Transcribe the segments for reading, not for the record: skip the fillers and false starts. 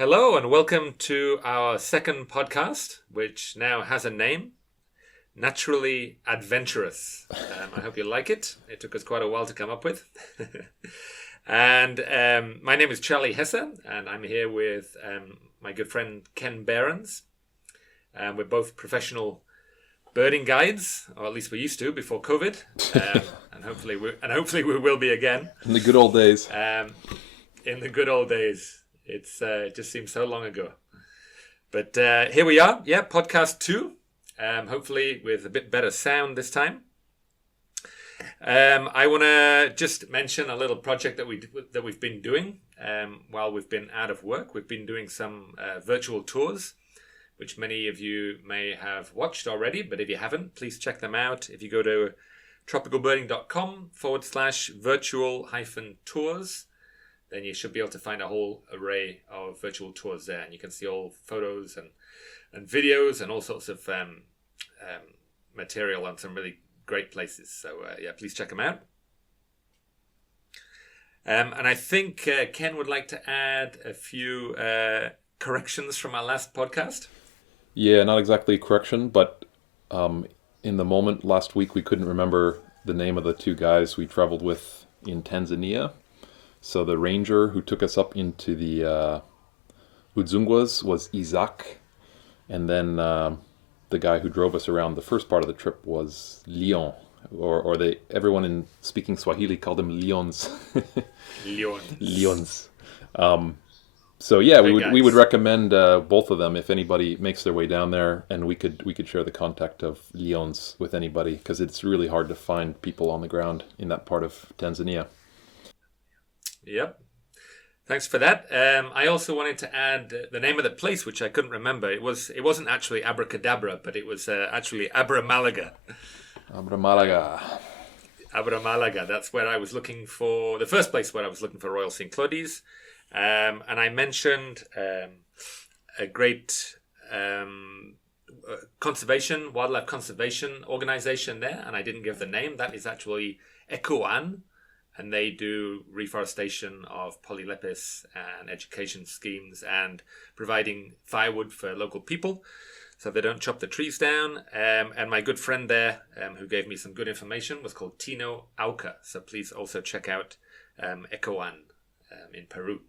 Hello and welcome to our second podcast, which now has a name, Naturally Adventurous. I hope you like it. It took us quite a while to come up with. And my name is Charlie Hesse, and I'm here with my good friend Ken Behrens. We're both professional birding guides, or at least we used to before COVID, and hopefully we will be again. In the good old days. In the good old days. It just seems so long ago. But here we are. Yeah, podcast 2. Hopefully with a bit better sound this time. I want to just mention a little project that we've been doing while we've been out of work. We've been doing some virtual tours, which many of you may have watched already. But if you haven't, please check them out. If you go to tropicalbirding.com/virtual-tours, then you should be able to find a whole array of virtual tours there. And you can see all photos and videos and all sorts of material on some really great places. So, please check them out. And I think Ken would like to add a few corrections from our last podcast. Yeah, not exactly a correction, but in the moment last week, we couldn't remember the name of the two guys we traveled with in Tanzania. So the ranger who took us up into the Udzungwas was Isaac. And then the guy who drove us around the first part of the trip was Leon. Or everyone in speaking Swahili called them Leons. Leons. So yeah, we would recommend both of them if anybody makes their way down there, and we could share the contact of Leons with anybody, because it's really hard to find people on the ground in that part of Tanzania. Yep. Thanks for that. I also wanted to add the name of the place, which I couldn't remember. It wasn't actually Abracadabra, but it was actually Abramalaga. Abramalaga. That's where I was looking for, the first place where I was looking for Royal St. Claudi's. And I mentioned a great wildlife conservation organization there, and I didn't give the name. That is actually ECOAN. And they do reforestation of polylepis and education schemes and providing firewood for local people so they don't chop the trees down. And my good friend there, who gave me some good information, was called Tino Auca. So please also check out ECOAN in Peru.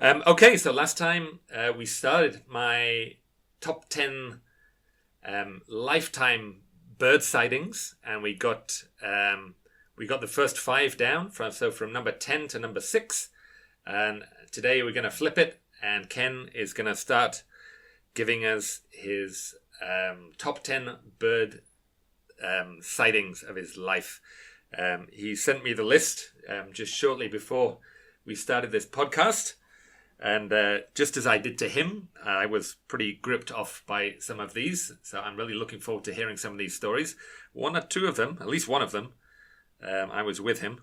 Okay, so last time we started my top 10 lifetime bird sightings, and we got the first 5 down, from number 10 to number 6. And today we're going to flip it, and Ken is going to start giving us his top 10 bird sightings of his life. He sent me the list just shortly before we started this podcast. And just as I did to him, I was pretty gripped off by some of these. So I'm really looking forward to hearing some of these stories. One or two of them, at least one of them, I was with him.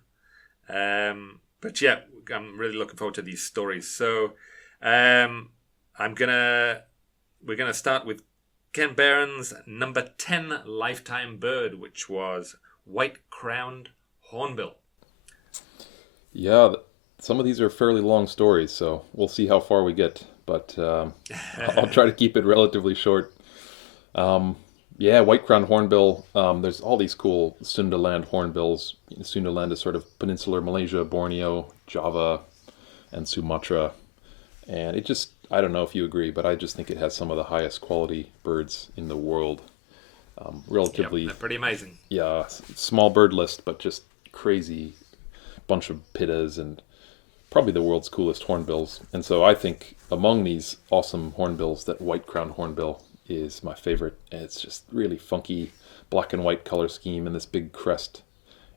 But yeah, I'm really looking forward to these stories. So we're gonna start with Ken Behrens' number 10 lifetime bird, which was white-crowned hornbill. Yeah, some of these are fairly long stories, so we'll see how far we get. But I'll try to keep it relatively short. Yeah, white-crowned hornbill. There's all these cool Sundaland hornbills. Sundaland is sort of peninsular Malaysia, Borneo, Java, and Sumatra. And it just, I don't know if you agree, but I just think it has some of the highest quality birds in the world. Relatively... Yep, they're pretty amazing. Yeah, small bird list, but just crazy bunch of pittas and probably the world's coolest hornbills. And so I think among these awesome hornbills, that white-crowned hornbill is my favorite. It's just really funky black and white color scheme and this big crest.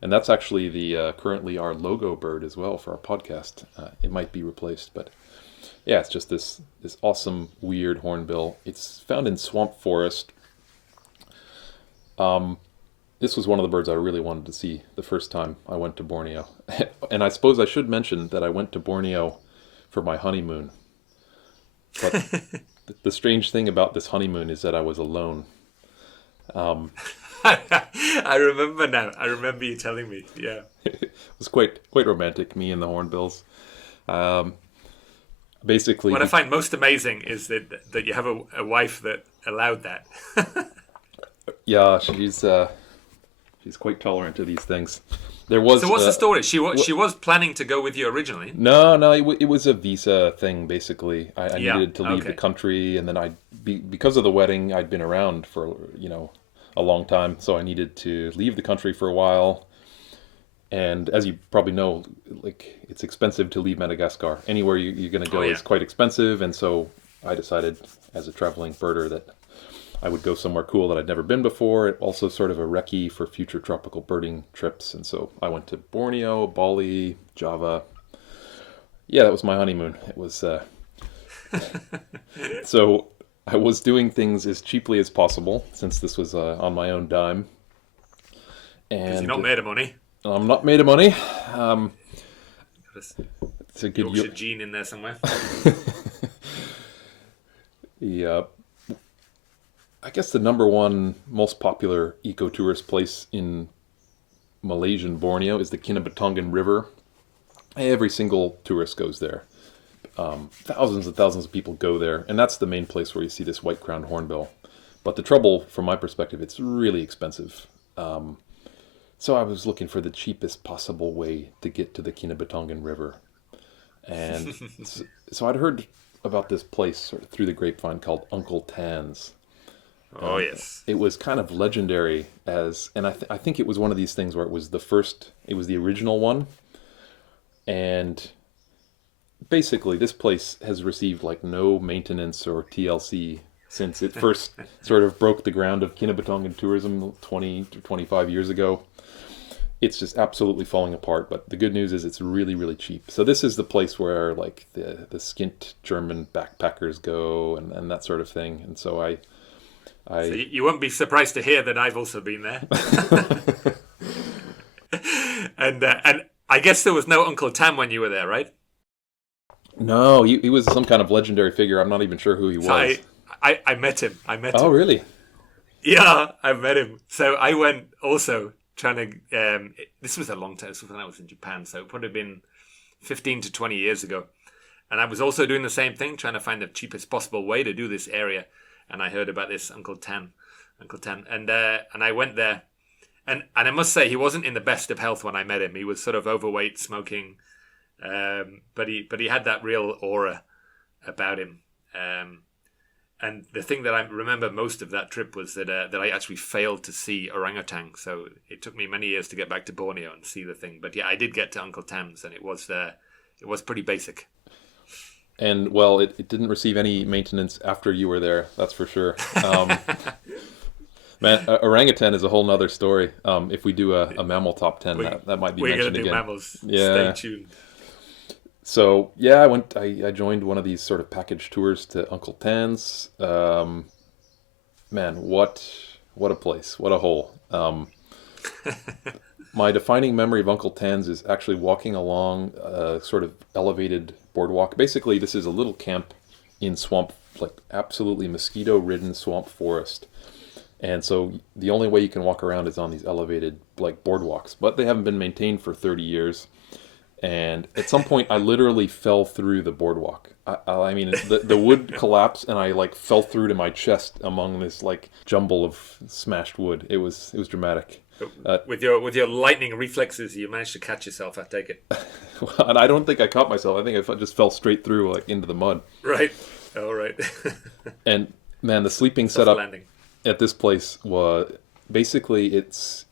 And that's actually the currently our logo bird as well for our podcast. It might be replaced, but yeah, it's just this awesome weird hornbill. It's found in swamp forest. This was one of the birds I really wanted to see the first time I went to Borneo. And I suppose I should mention that I went to Borneo for my honeymoon. But the strange thing about this honeymoon is that I was alone. I remember now. I remember you telling me. Yeah. It was quite romantic, me and the hornbills. basically, what I find most amazing is that you have a wife that allowed that. yeah, she's quite tolerant to these things. There was. So what's the story? She was planning to go with you originally. No, it was a visa thing basically. I Yeah. needed to leave the Okay. country, and then because of the wedding, I'd been around for a long time, so I needed to leave the country for a while. And as you probably know, like it's expensive to leave Madagascar. Anywhere you're going to go Oh yeah. is quite expensive, and so I decided, as a traveling birder, that I would go somewhere cool that I'd never been before. It also sort of a recce for future tropical birding trips, and so I went to Borneo, Bali, Java. Yeah, that was my honeymoon. It was so I was doing things as cheaply as possible since this was on my own dime, Because you're and not made of money. I'm not made of money. There's It's a good Yorkshire gene in there somewhere. Yeah. I guess the number one most popular eco-tourist place in Malaysian Borneo is the Kinabatangan River. Every single tourist goes there. Thousands and thousands of people go there, and that's the main place where you see this white-crowned hornbill. But the trouble, from my perspective, it's really expensive. So I was looking for the cheapest possible way to get to the Kinabatangan River. And so I'd heard about this place sort of through the grapevine called Uncle Tan's. Oh yes. It was kind of legendary and I think it was one of these things where it was the original one. And basically this place has received like no maintenance or TLC since it first sort of broke the ground of Kinabatangan tourism 20 to 25 years ago. It's just absolutely falling apart, but the good news is it's really, really cheap. So this is the place where like the skint German backpackers go and that sort of thing. And so So you won't be surprised to hear that I've also been there. And I guess there was no Uncle Tam when you were there, right? No, he was some kind of legendary figure. I'm not even sure who he was. So I met him. Oh, really? Yeah, I met him. So I went also trying to. This was a long time. This was when I was in Japan, so it would have been 15 to 20 years ago. And I was also doing the same thing, trying to find the cheapest possible way to do this area. And I heard about this Uncle Tan, and I went there, and I must say he wasn't in the best of health when I met him. He was sort of overweight, smoking, but he had that real aura about him. And the thing that I remember most of that trip was that I actually failed to see orangutan. So it took me many years to get back to Borneo and see the thing. But yeah, I did get to Uncle Tam's, and it was pretty basic. And, well, it didn't receive any maintenance after you were there, that's for sure. Man, orangutan is a whole nother story. If we do a mammal top 10, that might be mentioned again. We're going to do mammals. Yeah. Stay tuned. So, yeah, I joined one of these sort of package tours to Uncle Tan's. Man, what a place. What a hole. My defining memory of Uncle Tan's is actually walking along a sort of elevated boardwalk. Basically, this is a little camp in swamp, like absolutely mosquito-ridden swamp forest. And so the only way you can walk around is on these elevated like boardwalks. But they haven't been maintained for 30 years. And at some point, I literally fell through the boardwalk. I mean, the wood collapsed, and I like fell through to my chest among this like jumble of smashed wood. It was dramatic. With your lightning reflexes, you managed to catch yourself. I take it. And I don't think I caught myself. I think I just fell straight through, like into the mud. Right. All right. And man, the sleeping Soft setup landing. at this place was basically it's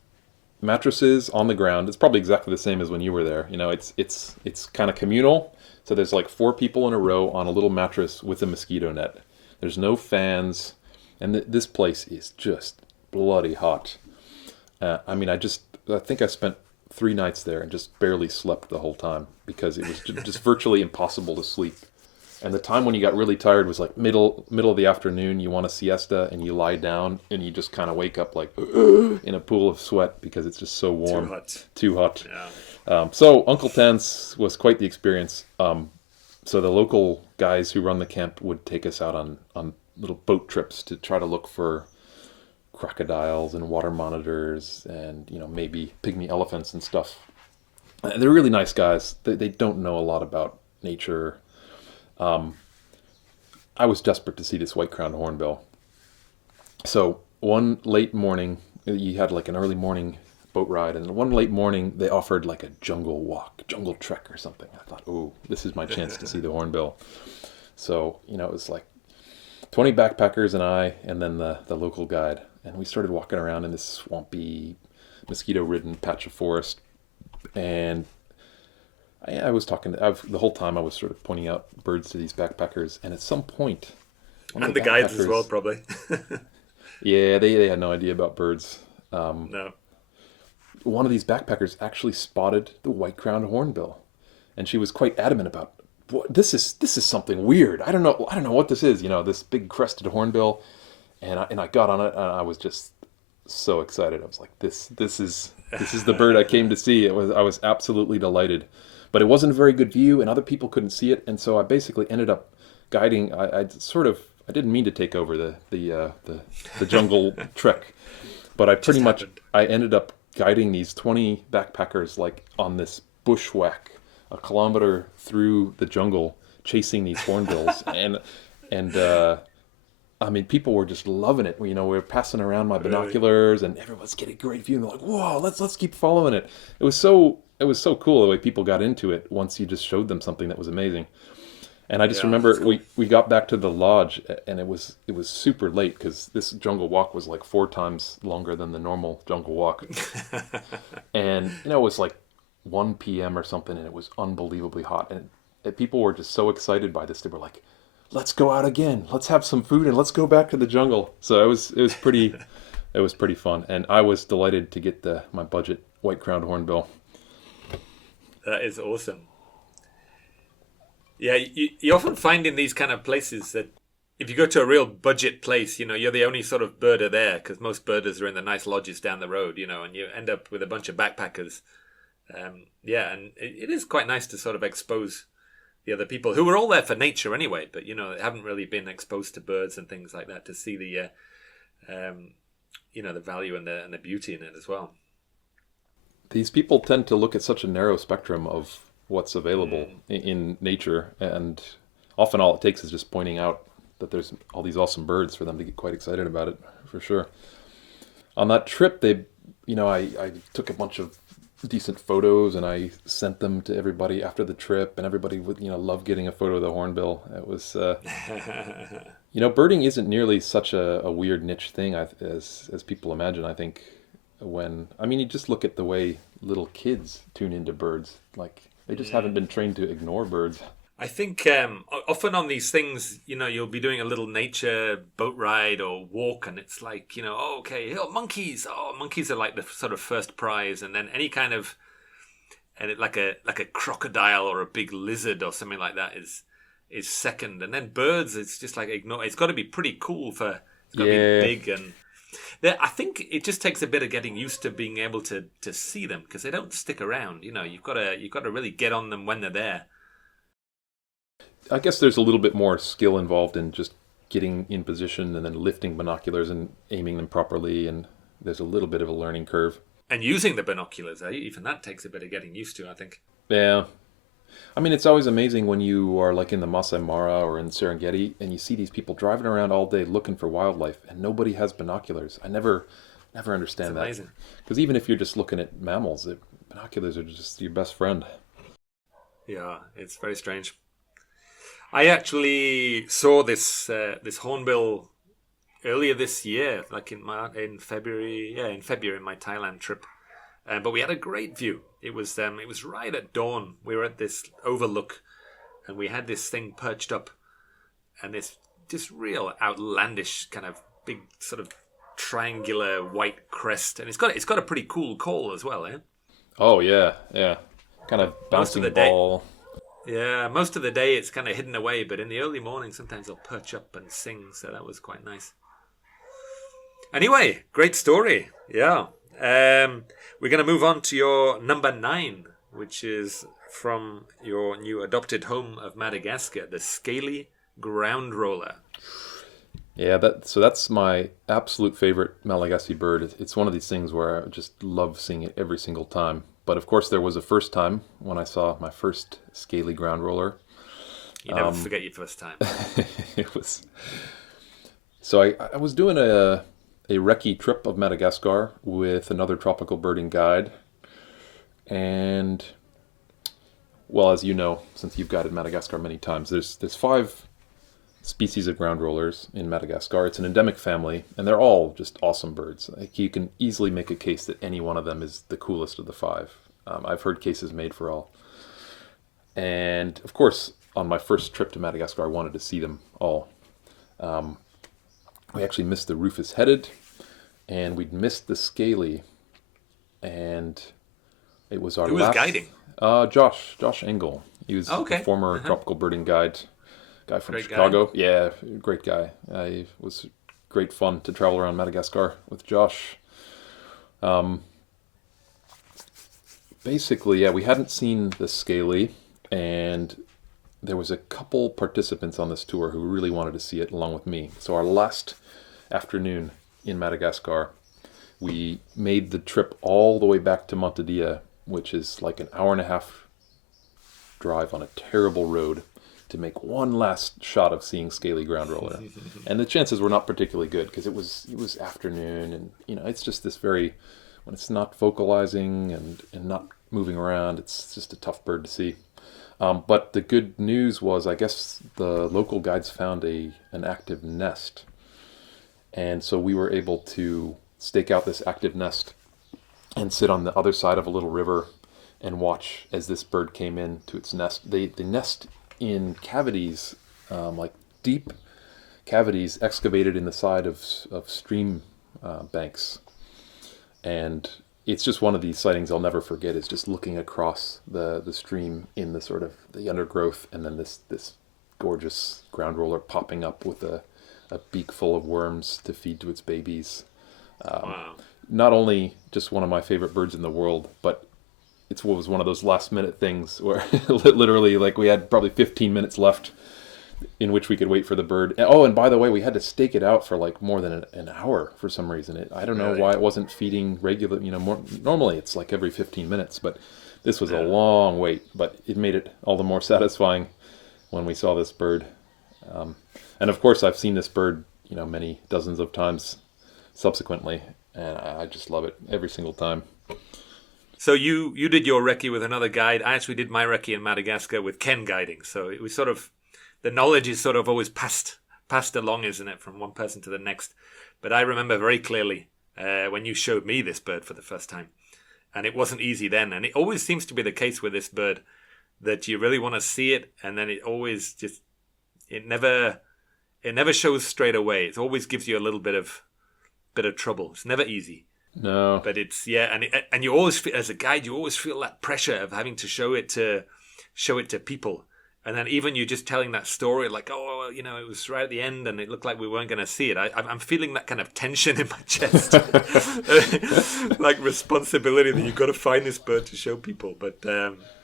mattresses on the ground. It's probably exactly the same as when you were there. You know, it's kind of communal. So there's like 4 people in a row on a little mattress with a mosquito net. There's no fans, and this place is just bloody hot. I mean, I think I spent 3 nights there and just barely slept the whole time because it was just virtually impossible to sleep. And the time when you got really tired was like middle of the afternoon. You want a siesta and you lie down and you just kind of wake up like in a pool of sweat because it's just so warm. Too hot. Yeah. So Uncle Tan's was quite the experience. So the local guys who run the camp would take us out on little boat trips to try to look for crocodiles and water monitors and maybe pygmy elephants and stuff. They're really nice guys. They don't know a lot about nature. I was desperate to see this white-crowned hornbill. So one late morning, you had like an early morning boat ride, and one late morning they offered like a jungle walk, jungle trek or something. I thought, oh, this is my chance to see the hornbill. So, it was like 20 backpackers and I, and then the local guide. And we started walking around in this swampy, mosquito-ridden patch of forest. And I was talking, the whole time I was sort of pointing out birds to these backpackers. And at some point... And the guides as well, probably. Yeah, they had no idea about birds. No. One of these backpackers actually spotted the white-crowned hornbill. And she was quite adamant about, this is something weird. I don't know what this is. This big crested hornbill, and I got on it, and I was just so excited. I was like, this is the bird I came to see. I was absolutely delighted, but it wasn't a very good view, and other people couldn't see it, and so I basically ended up guiding. I didn't mean to take over the jungle trek, but I ended up guiding these 20 backpackers like on this bushwhack, a kilometer through the jungle, chasing these hornbills, and I mean, people were just loving it. We were passing around my binoculars, and everyone's getting a great view. And they're like, "Whoa, let's keep following it." It was so cool the way people got into it once you just showed them something that was amazing. And I just remember cool. we got back to the lodge, and it was super late because this jungle walk was like 4 times longer than the normal jungle walk, and it was like 1 p.m. or something, and it was unbelievably hot, and people were just so excited by this. They were like, "Let's go out again. Let's have some food, and let's go back to the jungle." So it was pretty fun, and I was delighted to get my budget white-crowned hornbill. That is awesome. Yeah, you often find in these kind of places that if you go to a real budget place, you're the only sort of birder there, because most birders are in the nice lodges down the road, and you end up with a bunch of backpackers. And it is quite nice to sort of expose the other people who were all there for nature anyway, but they haven't really been exposed to birds and things like that, to see the the value and the beauty in it as well. These people tend to look at such a narrow spectrum of what's available in nature, and often all it takes is just pointing out that there's all these awesome birds for them to get quite excited about it, for sure. On that trip, I took a bunch of decent photos, and I sent them to everybody after the trip, and everybody would love getting a photo of the hornbill. It was birding isn't nearly such a weird niche thing as people imagine. I think you just look at the way little kids tune into birds, like they just haven't been trained to ignore birds. I think often on these things, you'll be doing a little nature boat ride or walk, and it's like, monkeys. Oh, monkeys are like the sort of first prize, and then any kind of, like a crocodile or a big lizard or something like that is second, and then birds. It's just like ignore. It's got to be pretty cool it's got to be big, and I think it just takes a bit of getting used to being able to see them, because they don't stick around. You've got to really get on them when they're there. I guess there's a little bit more skill involved in just getting in position and then lifting binoculars and aiming them properly, and there's a little bit of a learning curve. And using the binoculars, even that takes a bit of getting used to, I think. Yeah. I mean, it's always amazing when you are like in the Masai Mara or in Serengeti, and you see these people driving around all day looking for wildlife, and nobody has binoculars. I never understand that. Amazing. Because even if you're just looking at mammals, binoculars are just your best friend. Yeah, it's very strange. I actually saw this hornbill earlier this year, like in February. Yeah, in February, in my Thailand trip. But we had a great view. It was right at dawn. We were at this overlook, and we had this thing perched up, and this just real outlandish kind of big sort of triangular white crest, and it's got a pretty cool call as well, eh? Oh yeah, kind of bouncing ball. Yeah, most of the day it's kind of hidden away, but in the early morning sometimes they'll perch up and sing, so that was quite nice. Anyway, great story. Yeah. We're going to move on to your number 9, which is from your new adopted home of Madagascar, the Scaly Ground Roller. Yeah, that's my absolute favorite Malagasy bird. It's one of these things where I just love seeing it every single time. But of course, there was a first time when I saw my first Scaly Ground Roller. You never forget your first time. It was. So I was doing a recce trip of Madagascar with another tropical birding guide, and well, as you know, since you've guided Madagascar many times, there's 5 species of ground rollers in Madagascar. It's an endemic family, and they're all just awesome birds. Like, you can easily make a case that any one of them is the coolest of the 5. I've heard cases made for all. And of course, on my first trip to Madagascar, I wanted to see them all. We actually missed the rufous-headed, and we'd missed the scaly, and it was our Who was guiding? Josh Engel. He was okay. a former tropical birding guide. Guy from Great Chicago. guy. Yeah, great guy. It was great fun to travel around Madagascar with Josh. Basically, yeah, we hadn't seen the scaly, and there was a couple participants on this tour who really wanted to see it along with me. So our last afternoon in Madagascar, we made the trip all the way back to Montedia, which is like an hour and a half drive on a terrible road, to make one last shot of seeing Scaly Ground Roller. And the chances were not particularly good because it was afternoon, and it's just this very, when it's not vocalizing and not moving around, it's just a tough bird to see. But the good news was, I guess the local guides found an active nest. And so we were able to stake out this active nest and sit on the other side of a little river and watch as this bird came in to its nest. They nest in cavities, like deep cavities excavated in the side of stream banks. And it's just one of these sightings I'll never forget, is just looking across the stream in the sort of the undergrowth, and then this gorgeous ground roller popping up with a beak full of worms to feed to its babies. Wow. Not only just one of my favorite birds in the world, but it was one of those last minute things where literally, like, we had probably 15 minutes left in which we could wait for the bird. Oh, and by the way, we had to stake it out for like more than an hour for some reason. I don't know why it wasn't feeding regular, normally it's like every 15 minutes, but this was a long wait, but it made it all the more satisfying when we saw this bird. And of course, I've seen this bird, many dozens of times subsequently, and I just love it every single time. So you did your recce with another guide. I actually did my recce in Madagascar with Ken guiding. So it was sort of, the knowledge is sort of always passed along, isn't it, from one person to the next. But I remember very clearly when you showed me this bird for the first time. And it wasn't easy then. And it always seems to be the case with this bird, that you really want to see it, and then it always just, it never shows straight away. It always gives you a little bit of trouble. It's never easy. No, but it's and you always feel, as a guide, you always feel that pressure of having to show it to people, and then even you just telling that story, like, oh, it was right at the end, and it looked like we weren't going to see it. I'm feeling that kind of tension in my chest, like responsibility that you've got to find this bird to show people. But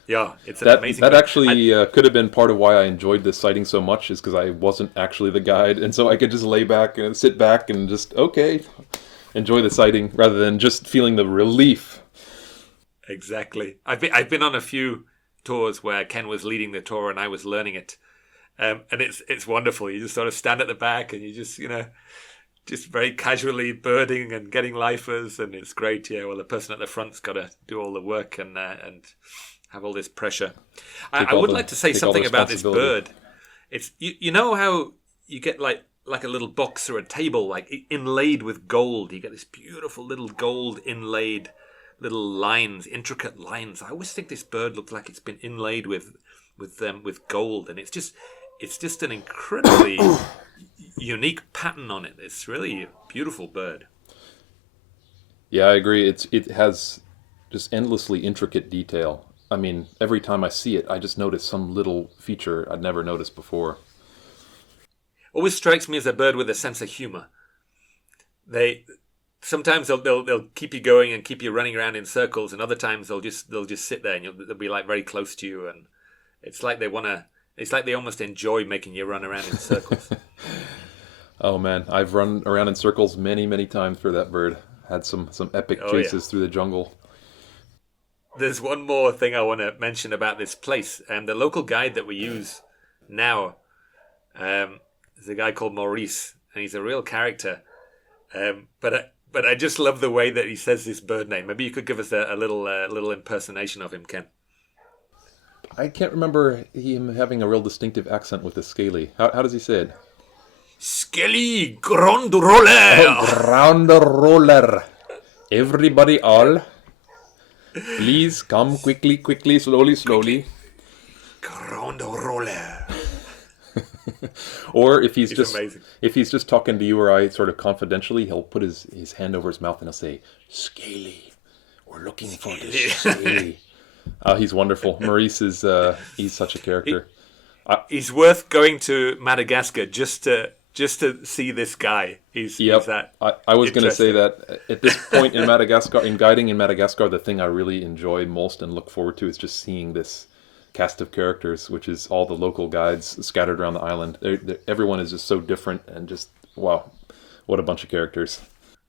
it's an amazing. That actually could have been part of why I enjoyed this sighting so much, is because I wasn't actually the guide, and so I could just lay back and sit back and just enjoy the sighting rather than just feeling the relief. Exactly. I've been on a few tours where Ken was leading the tour and I was learning it, and it's wonderful. You just sort of stand at the back and you just just very casually birding and getting lifers, and it's great. Yeah, well, the person at the front's got to do all the work and have all this pressure. I would like to say something about this bird. It's you know how you get like a little box or a table, like inlaid with gold. You get this beautiful little gold inlaid little lines, intricate lines. I always think this bird looks like it's been inlaid with gold, and it's just an incredibly unique pattern on it. It's really a beautiful bird. Yeah, I agree. It has just endlessly intricate detail. I mean, every time I see it, I just notice some little feature I'd never noticed before. Always strikes me as a bird with a sense of humor. Sometimes they'll keep you going and keep you running around in circles, and other times they'll just sit there and they'll be like very close to you, and it's like they almost enjoy making you run around in circles. Oh man, I've run around in circles many, many times for that bird. Had some epic chases through the jungle. There's one more thing I want to mention about this place, and the local guide that we use now. There's a guy called Maurice, and he's a real character. But I just love the way that he says this bird name. Maybe you could give us a little impersonation of him, Ken. I can't remember him having a real distinctive accent with the scaly. How does he say it? Scaly Ground Roller! Oh, Ground Roller. Everybody all. Please come quickly, slowly. Ground Roller. Or if He's amazing. if he's just talking to you or I sort of confidentially, he'll put his hand over his mouth and he'll say, Scaly. We're looking for this Scaly. He's wonderful. Maurice is he's such a character. He's worth going to Madagascar just to see this guy. He's that. I was going to say that at this point in Madagascar, in guiding in Madagascar, the thing I really enjoy most and look forward to is just seeing this cast of characters, which is all the local guides scattered around the island. Everyone is just so different and just, wow, what a bunch of characters.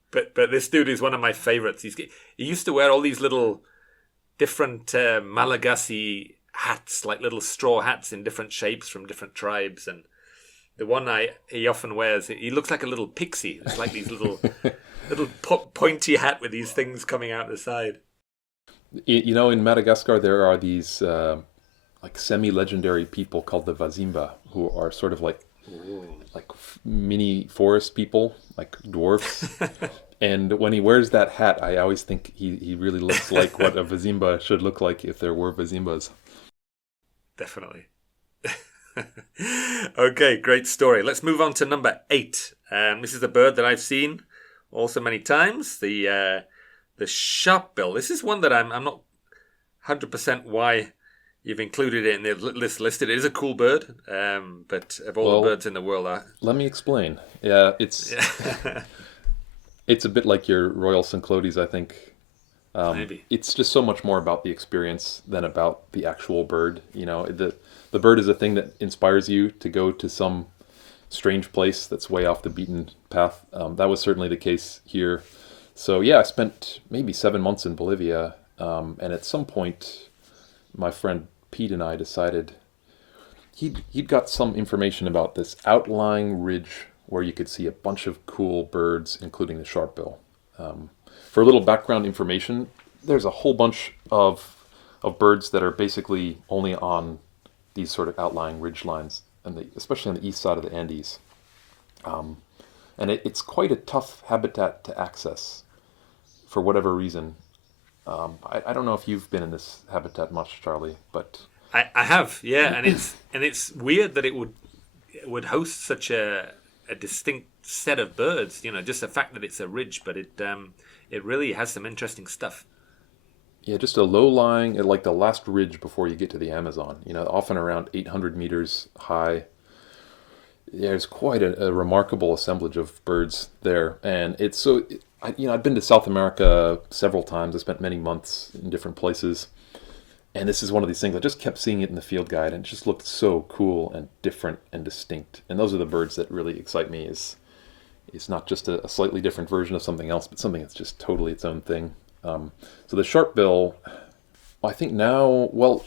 But this dude is one of my favorites. He used to wear all these little different Malagasy hats, like little straw hats in different shapes from different tribes. And the one he often wears, he looks like a little pixie. It's like these little pointy hat with these things coming out the side. You know, in Madagascar, there are these like semi-legendary people called the Vazimba, who are sort of like mini forest people, like dwarfs. And when he wears that hat, I always think he really looks like what a Vazimba should look like if there were Vazimbas. Definitely. Okay, great story. Let's move on to number 8. This is a bird that I've seen also many times. The Sharpbill. This is one that I'm not 100% why you've included it in the list listed. It is a cool bird, but of all the birds in the world, let me explain. Yeah, it's it's a bit like your Royal Synclodes, I think. Maybe it's just so much more about the experience than about the actual bird. You know, the bird is a thing that inspires you to go to some strange place that's way off the beaten path. That was certainly the case here. So yeah, I spent maybe 7 months in Bolivia, and at some point, my friend Pete and I decided he'd got some information about this outlying ridge where you could see a bunch of cool birds, including the Sharpbill. For a little background information, there's a whole bunch of birds that are basically only on these sort of outlying ridge lines, especially on the east side of the Andes. And it's quite a tough habitat to access for whatever reason. I don't know if you've been in this habitat much, Charlie, but I have, yeah, and it's weird that it would host such a distinct set of birds. You know, just the fact that it's a ridge, but it really has some interesting stuff. Yeah, just a low-lying, like the last ridge before you get to the Amazon. You know, often around 800 meters high. There's quite a remarkable assemblage of birds there, and it's so. I've been to South America several times. I spent many months in different places, and this is one of these things. I just kept seeing it in the field guide, and it just looked so cool and different and distinct. And those are the birds that really excite me. Is not just a slightly different version of something else, but something that's just totally its own thing. So the Sharpbill, I think now, well,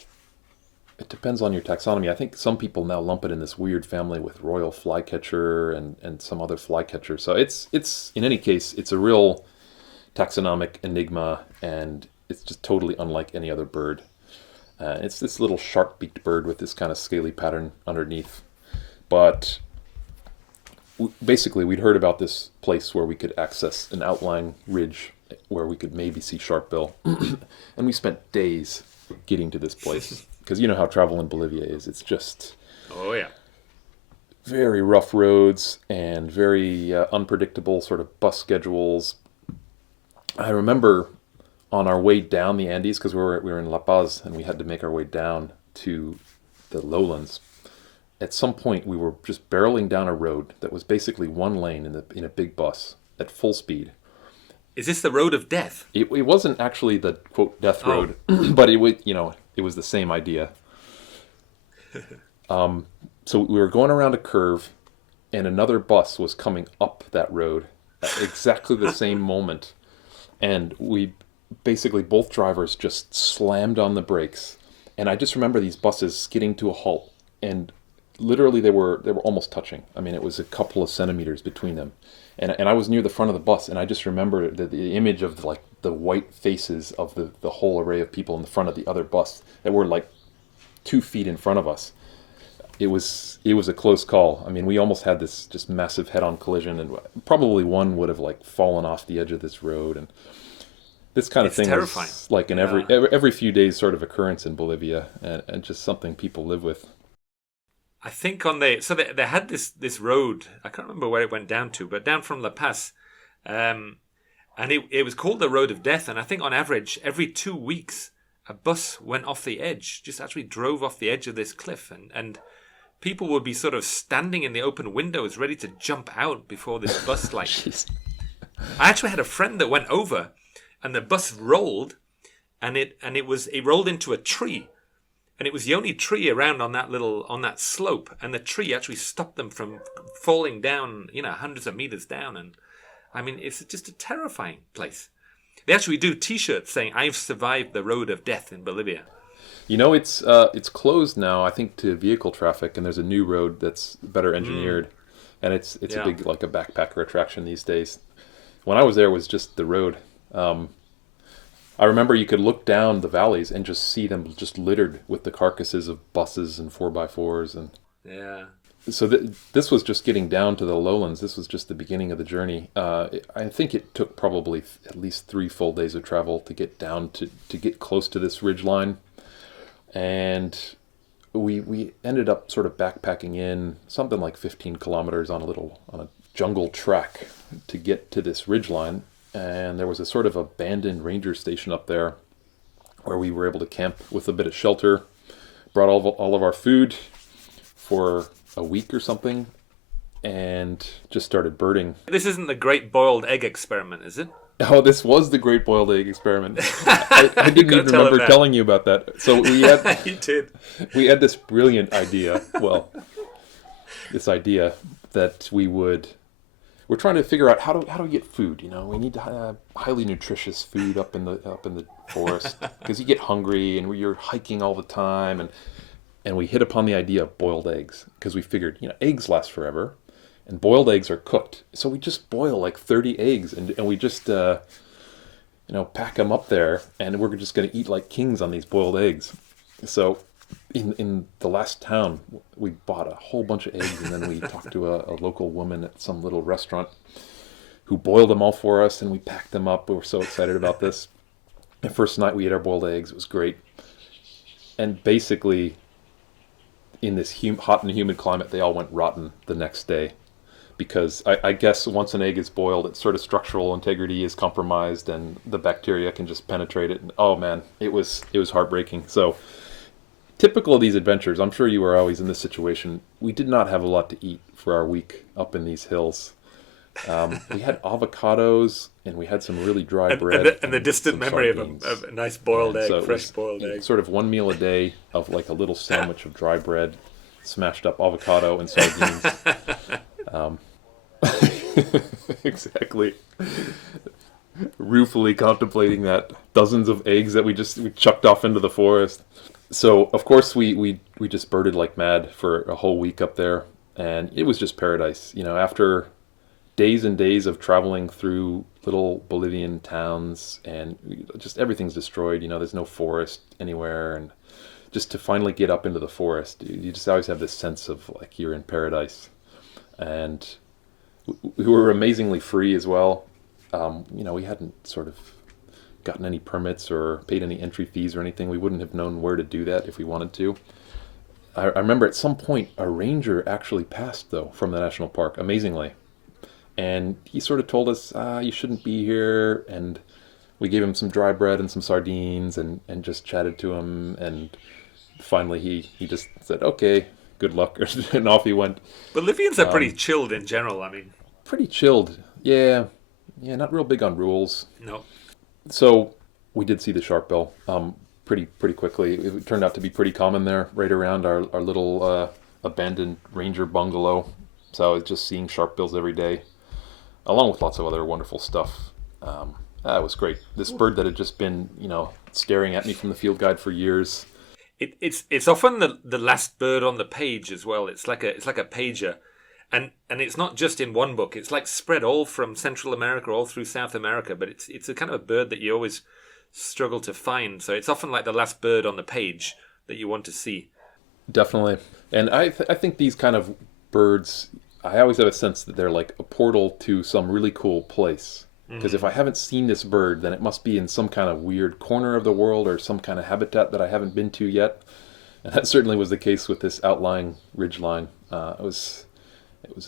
it depends on your taxonomy. I think some people now lump it in this weird family with royal flycatcher and some other flycatcher. So it's in any case, it's a real taxonomic enigma, and it's just totally unlike any other bird. It's this little sharp-beaked bird with this kind of scaly pattern underneath. But basically, we'd heard about this place where we could access an outlying ridge where we could maybe see Sharpbill. And we spent days getting to this place. Because you know how travel in Bolivia is. It's just very rough roads and very unpredictable sort of bus schedules. I remember on our way down the Andes, because we were in La Paz and we had to make our way down to the lowlands. At some point, we were just barreling down a road that was basically one lane in a big bus at full speed. Is this the road of death? It wasn't actually the quote death road, but it was the same idea. So we were going around a curve, and another bus was coming up that road at exactly the same moment, and we basically both drivers just slammed on the brakes. And I just remember these buses skidding to a halt, and literally they were almost touching. I mean, it was a couple of centimeters between them, and I was near the front of the bus, and I just remember the image of like the white faces of the whole array of people in the front of the other bus that were like 2 feet in front of us. It was a close call. I mean, we almost had this just massive head-on collision, and probably one would have like fallen off the edge of this road. And this kind of thing terrifying. is like an every few days sort of occurrence in Bolivia, and just something people live with. I think they had this road. I can't remember where it went down to, but down from La Paz, and it was called the Road of Death. And I think on average, every 2 weeks, a bus went off the edge, just actually drove off the edge of this cliff, and people would be sort of standing in the open windows, ready to jump out before this bus. Like, I actually had a friend that went over, and the bus rolled, and it rolled into a tree. And it was the only tree around on that slope, and the tree actually stopped them from falling down, hundreds of meters down. And I mean, it's just a terrifying place. They actually do T-shirts saying, "I've survived the road of death in Bolivia." It's closed now, I think, to vehicle traffic, and there's a new road that's better engineered, and it's a big, like a backpacker attraction these days. When I was there, it was just the road. I remember you could look down the valleys and just see them just littered with the carcasses of buses and 4x4s. And so this was just getting down to the lowlands. This was just the beginning of the journey. I think it took probably at least 3 full days of travel to get down to get close to this ridge line. And we ended up sort of backpacking in something like 15 kilometers on a jungle track to get to this ridge line. And there was a sort of abandoned ranger station up there where we were able to camp with a bit of shelter. Brought all of our food for a week or something, and just started birding. This isn't the Great Boiled Egg Experiment, is it? Oh, this was the Great Boiled Egg Experiment. I didn't even remember telling you about that. So we had you did. We had this brilliant idea. Well, this idea that we're trying to figure out how do we get food. We need to have highly nutritious food up in the forest, because you get hungry and you're hiking all the time, and we hit upon the idea of boiled eggs, because we figured eggs last forever, and boiled eggs are cooked, so we just boil like 30 eggs and we just pack them up there, and we're just going to eat like kings on these boiled eggs. So in the last town, we bought a whole bunch of eggs, and then we talked to a local woman at some little restaurant who boiled them all for us, and we packed them up. We were so excited about this. The first night we ate our boiled eggs. It was great. And basically, in this hot and humid climate, they all went rotten the next day, because I guess once an egg is boiled, its sort of structural integrity is compromised, and the bacteria can just penetrate it. And, oh man, it was heartbreaking. So, typical of these adventures, I'm sure you were always in this situation. We did not have a lot to eat for our week up in these hills. We had avocados, and we had some really dry bread. And the distant memory of a nice boiled egg, so fresh boiled egg. Sort of one meal a day of like a little sandwich of dry bread, smashed up avocado and sardines. Exactly. Ruefully contemplating that. Dozens of eggs that we chucked off into the forest. So, of course, we just birded like mad for a whole week up there, and it was just paradise. After days and days of traveling through little Bolivian towns, and just everything's destroyed, there's no forest anywhere, and just to finally get up into the forest, you just always have this sense of like you're in paradise. And we were amazingly free as well. We hadn't sort of gotten any permits or paid any entry fees or anything. We wouldn't have known where to do that if we wanted to. I remember at some point a ranger actually passed, though, from the national park, amazingly. And he sort of told us, you shouldn't be here. And we gave him some dry bread and some sardines and just chatted to him. And finally he just said, okay, good luck. And off he went. Bolivians are pretty chilled in general, I mean. Pretty chilled. Yeah, not real big on rules. No. So we did see the Sharpbill pretty quickly. It turned out to be pretty common there, right around our little abandoned ranger bungalow. So I was just seeing Sharpbills every day, along with lots of other wonderful stuff. That was great. This bird that had just been, staring at me from the field guide for years. It's often the last bird on the page as well. It's like a pager, and it's not just in one book. It's like spread all from Central America all through South America. But it's a kind of a bird that you always struggle to find. So it's often like the last bird on the page that you want to see. Definitely. And I think these kind of birds, I always have a sense that they're like a portal to some really cool place. Because if I haven't seen this bird, then it must be in some kind of weird corner of the world or some kind of habitat that I haven't been to yet. And that certainly was the case with this outlying ridgeline. It was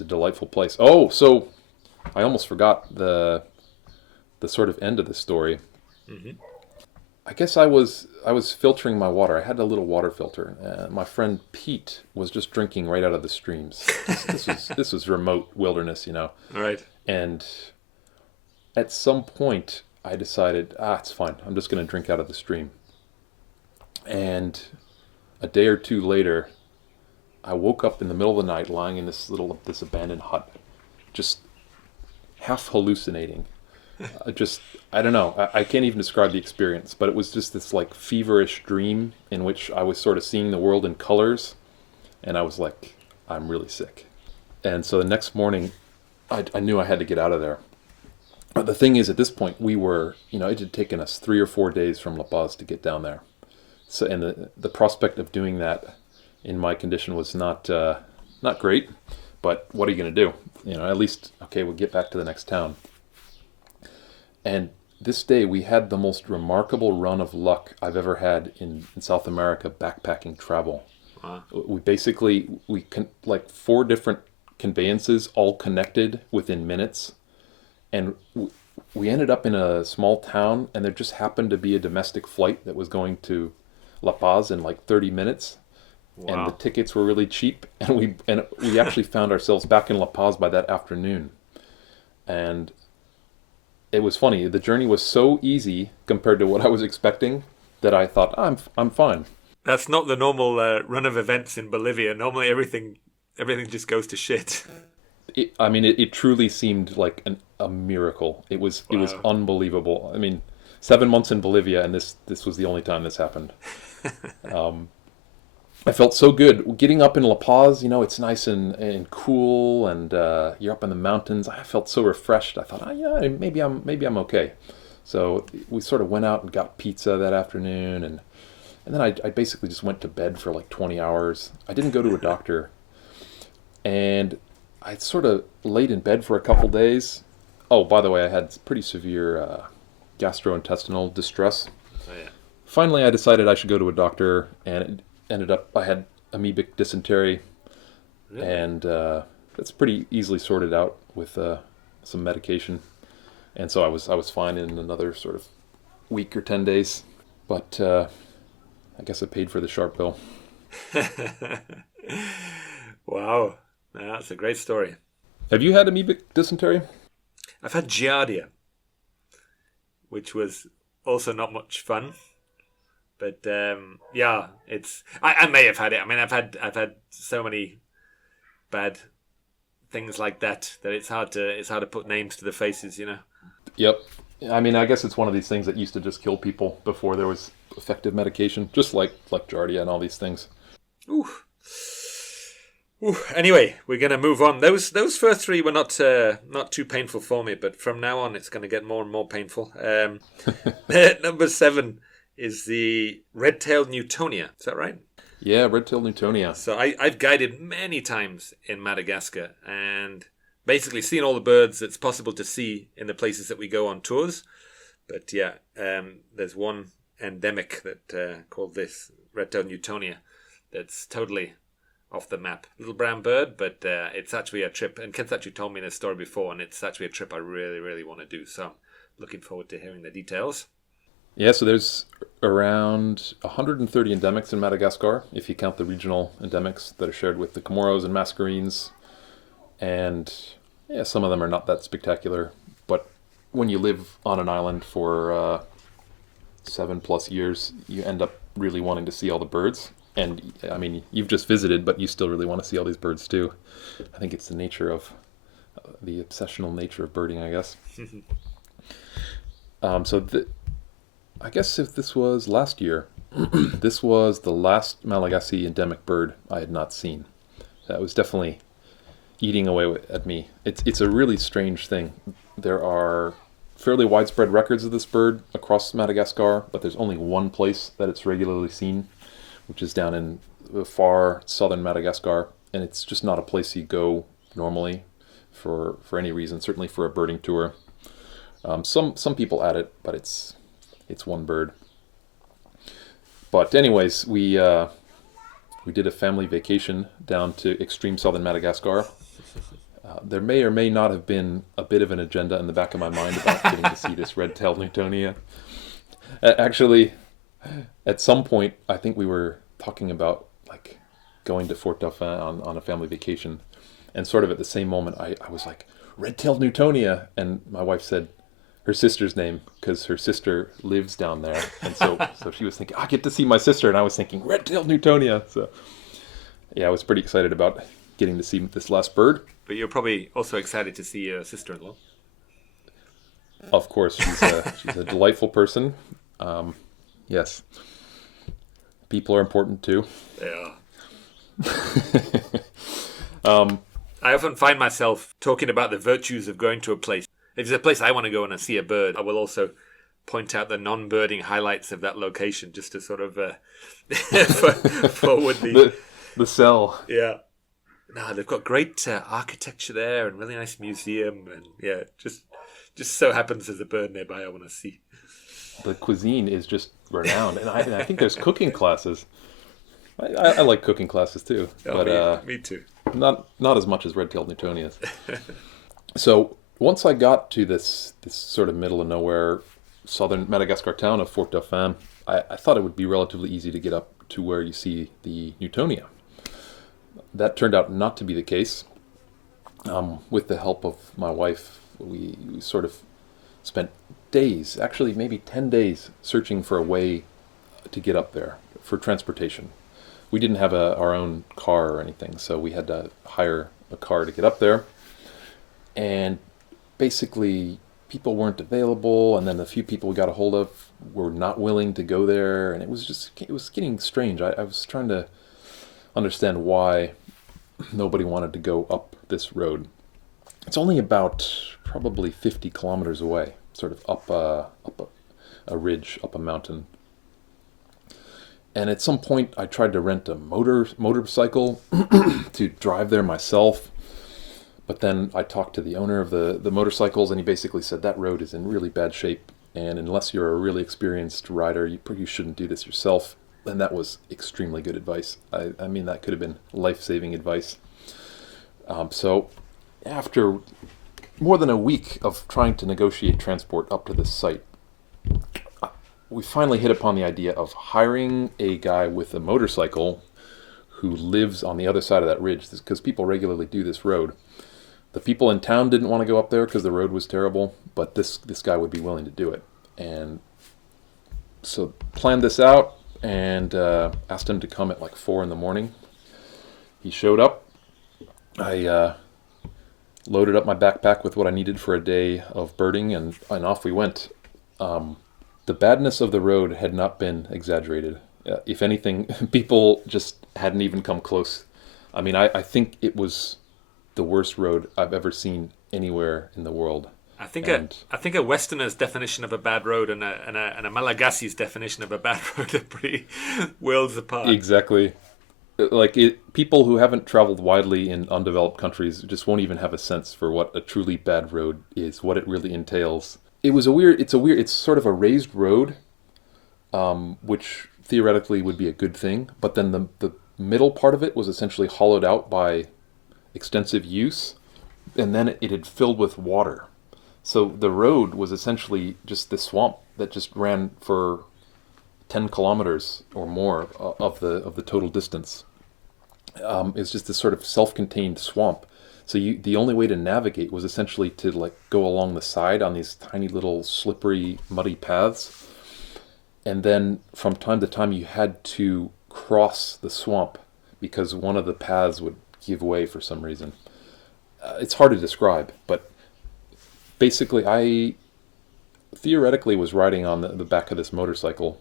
a delightful place. Oh, so I almost forgot the sort of end of the story. Mm-hmm. I guess I was filtering my water. I had a little water filter. My friend Pete was just drinking right out of the streams. This was remote wilderness, All right. And at some point, I decided, it's fine. I'm just going to drink out of the stream. And a day or two later, I woke up in the middle of the night lying in this abandoned hut, just half hallucinating. I don't know. I can't even describe the experience, but it was just this like feverish dream in which I was sort of seeing the world in colors. And I was like, I'm really sick. And so the next morning, I knew I had to get out of there. But the thing is, at this point, we were, it had taken us 3 or 4 days from La Paz to get down there. So, and the prospect of doing that in my condition was not great. But what are you going to do? At least, okay, we'll get back to the next town. And this day, we had the most remarkable run of luck I've ever had in South America backpacking travel. Wow. We like 4 different conveyances all connected within minutes. And we ended up in a small town, and there just happened to be a domestic flight that was going to La Paz in like 30 minutes. Wow. And the tickets were really cheap, and we actually found ourselves back in La Paz by that afternoon. And it was funny. The journey was so easy compared to what I was expecting that I thought, I'm fine. That's not the normal run of events in Bolivia. Normally everything just goes to shit. It truly seemed like a miracle. It was Wow. unbelievable. 7 months in Bolivia, and this was the only time this happened. I felt so good getting up in La Paz. It's nice and cool, and you're up in the mountains. I felt so refreshed. I thought, yeah, maybe I'm okay. So we sort of went out and got pizza that afternoon, and then I basically just went to bed for like 20 hours. I didn't go to a doctor, and I sort of laid in bed for a couple days. Oh, by the way, I had pretty severe gastrointestinal distress. Oh, yeah. Finally, I decided I should go to a doctor, and it ended up I had amoebic dysentery, Really? and that's pretty easily sorted out with some medication. And so I was fine in another sort of week or 10 days. But I guess I paid for the Sharpbill. Wow. That's a great story. Have you had amoebic dysentery? I've had Giardia, which was also not much fun. But yeah, I may have had it. I've had so many bad things like that it's hard to put names to the faces, Yep. I guess it's one of these things that used to just kill people before there was effective medication, just like Giardia and all these things. Ooh. Anyway, we're going to move on. Those first 3 were not too painful for me, but from now on it's going to get more and more painful. Number 7 is the red-tailed Newtonia. Is that right? Yeah, red-tailed Newtonia. So I've guided many times in Madagascar and basically seen all the birds that's possible to see in the places that we go on tours. But yeah, there's one endemic that called this red-tailed Newtonia that's totally off the map. Little brown bird, but it's actually a trip. And Ken's actually told me this story before, and it's actually a trip I really, really want to do. So I'm looking forward to hearing the details. Yeah, so there's around 130 endemics in Madagascar, if you count the regional endemics that are shared with the Comoros and Mascarenes. And yeah, some of them are not that spectacular. But when you live on an island for 7+ years, you end up really wanting to see all the birds. And you've just visited, but you still really want to see all these birds too. I think it's the nature of the obsessional nature of birding, I guess. I guess if this was last year, This was the last Malagasy endemic bird I had not seen. That was definitely eating away at me. It's a really strange thing. There are fairly widespread records of this bird across Madagascar, but there's only one place that it's regularly seen, which is down in the far southern Madagascar, and it's just not a place you go normally for any reason. Certainly for a birding tour. Some people add it, but it's one bird. But anyways, we did a family vacation down to extreme southern Madagascar. There may or may not have been a bit of an agenda in the back of my mind about getting to see this red-tailed Newtonia. Actually, at some point, I think we were talking about like going to Fort Dauphin on a family vacation, and sort of at the same moment, I was like, red-tailed Newtonia, and my wife said her sister's name because her sister lives down there, and so she was thinking, I get to see my sister, and I was thinking red-tailed Newtonia. So yeah, I was pretty excited about getting to see this last bird. But you're probably also excited to see your sister-in-law. Of course, she's a delightful person. Yes, people are important too. They are. I often find myself talking about the virtues of going to a place. If there's a place I want to go and see a bird, I will also point out the non-birding highlights of that location just to sort of forward the sell. Yeah. No, they've got great architecture there and really nice museum, and yeah, just so happens there's a bird nearby I want to see. The cuisine is just renowned, and I think there's cooking classes. I like cooking classes too, but me too. Not as much as red-tailed Newtonias. So once I got to this sort of middle of nowhere southern Madagascar town of Fort Dauphin, I thought it would be relatively easy to get up to where you see the Newtonia. That turned out not to be the case. With the help of my wife, we sort of spent days, actually maybe 10 days, searching for a way to get up there for transportation. We didn't have our own car or anything, so we had to hire a car to get up there. And basically, people weren't available, and then the few people we got a hold of were not willing to go there, and it was getting strange. I was trying to understand why nobody wanted to go up this road. It's only about probably 50 kilometers away, sort of up a ridge, up a mountain. And at some point, I tried to rent a motorcycle to drive there myself. But then I talked to the owner of the motorcycles, and he basically said that road is in really bad shape, and unless you're a really experienced rider, you shouldn't do this yourself. And that was extremely good advice. I mean, that could have been life-saving advice. So after more than a week of trying to negotiate transport up to this site, we finally hit upon the idea of hiring a guy with a motorcycle who lives on the other side of that ridge, because people regularly do this road. The people in town didn't want to go up there because the road was terrible, but this guy would be willing to do it. And so planned this out and asked him to come at like 4 a.m. He showed up. I loaded up my backpack with what I needed for a day of birding, and off we went. The badness of the road had not been exaggerated. If anything, people just hadn't even come close. I mean, I think it was the worst road I've ever seen anywhere in the world. I think a Westerner's definition of a bad road and a Malagasy's definition of a bad road are pretty worlds apart. Exactly. People who haven't traveled widely in undeveloped countries just won't even have a sense for what a truly bad road is, what it really entails. It's sort of a raised road, which theoretically would be a good thing, but then the middle part of it was essentially hollowed out by extensive use, and then it had filled with water. So the road was essentially just this swamp that just ran for 10 kilometers or more of the total distance. It's just this sort of self-contained swamp. So the only way to navigate was essentially to go along the side on these tiny little slippery, muddy paths. And then from time to time you had to cross the swamp because one of the paths would give way for some reason. It's hard to describe, but basically I theoretically was riding on the back of this motorcycle,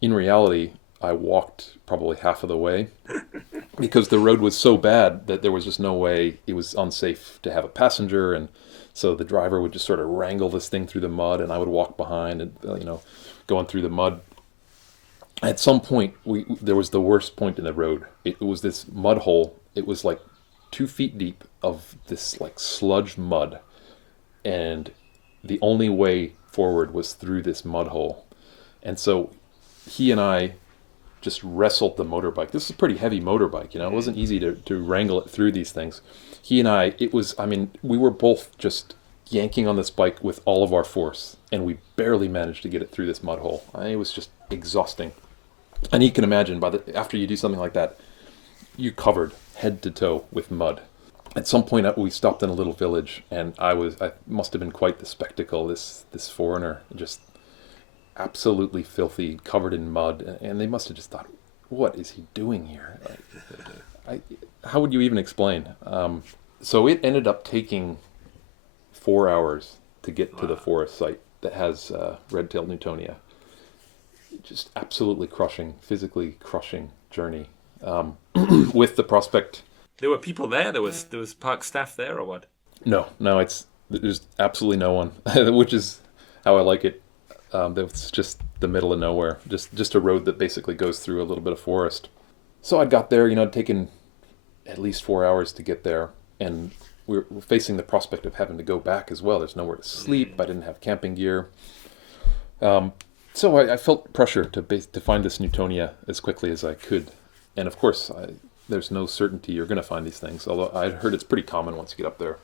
in reality, I walked probably half of the way because the road was so bad that there was just no way. It was unsafe to have a passenger, and so the driver would just sort of wrangle this thing through the mud, and I would walk behind and going through the mud. At some point, there was the worst point in the road. It was this mud hole. It was like 2 feet deep of this like sludge mud, and the only way forward was through this mud hole. And so he and I just wrestled the motorbike. This is a pretty heavy motorbike, It wasn't easy to wrangle it through these things. He and I, we were both just yanking on this bike with all of our force, and we barely managed to get it through this mud hole. It was just exhausting. And you can imagine, after you do something like that, you're covered head to toe with mud. At some point, we stopped in a little village, and I must have been quite the spectacle. This foreigner, just absolutely filthy, covered in mud, and they must have just thought, "What is he doing here?" How would you even explain? So it ended up taking 4 hours to get to the forest site that has red-tailed Newtonia. Just absolutely crushing, physically crushing journey. With the prospect. There were people there. There was park staff there, or what? No. There's absolutely no one, which is how I like it. It's just the middle of nowhere, just a road that basically goes through a little bit of forest. So I got there, it'd taken at least 4 hours to get there, and we're facing the prospect of having to go back as well. There's nowhere to sleep. I didn't have camping gear. So I felt pressure to find this Newtonia as quickly as I could. And of course, there's no certainty you're going to find these things, although I'd heard it's pretty common once you get up there.